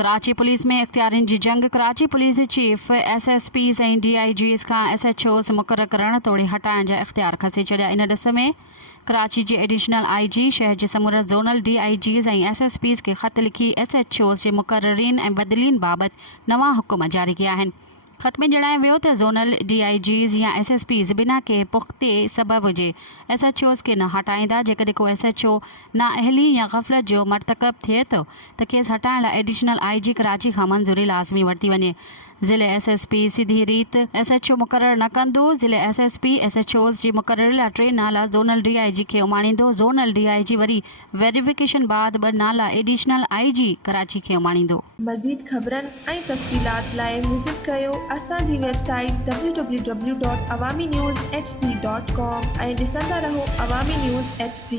कराची पुलिस में इख्तियारनि जी जंग। कराची पुलिस चीफ SSPs ऐं DIGs खां SHOs मुक़ररु करण तोड़े हटाइण जा इख्तियार खसे छॾिया। इन ॾिस में कराची जे एडिशनल IG, शहर जे समूरा ज़ोनल DIGs ऐं SSPs खे ख़त लिखी SHOs जे मुक़ररीन ऐं बदिलीन बाबति नवां हुकुम जारी कया आहिनि। ख़त में जणायो वियो त ज़ोनल DIGs या SSPs बिना के पुख़्ते सबब जे SHOs खे न हटाईंदा। जेकॾहिं को SHO नाअहली या ग़फ़लत जो मर्तकब थिए थो त खेसि हटाइण लाइ एडिशनल IG कराची खां मंज़ूरी लाज़मी वरिती वञे। ज़िले SSP सीधी रीत SHO मुक़ररु न कंदो। ज़िले SSP SHOs जी मुक़ररी लाइ 3 नाला ज़ोनल DIG खे उमाणींदो। ज़ोनल DIG वरी वेरिफिकेशन बाद 2 नाला एडिशनल IG कराची खे उमाणींदो। मज़ीद ख़बरनि ऐं तफ़सीलात लाइ विज़िट कयो असांजी वेबसाइट www.awamiNewsHD.com ऐं ॾिसंदा रहो अवामी न्यूज़ HD।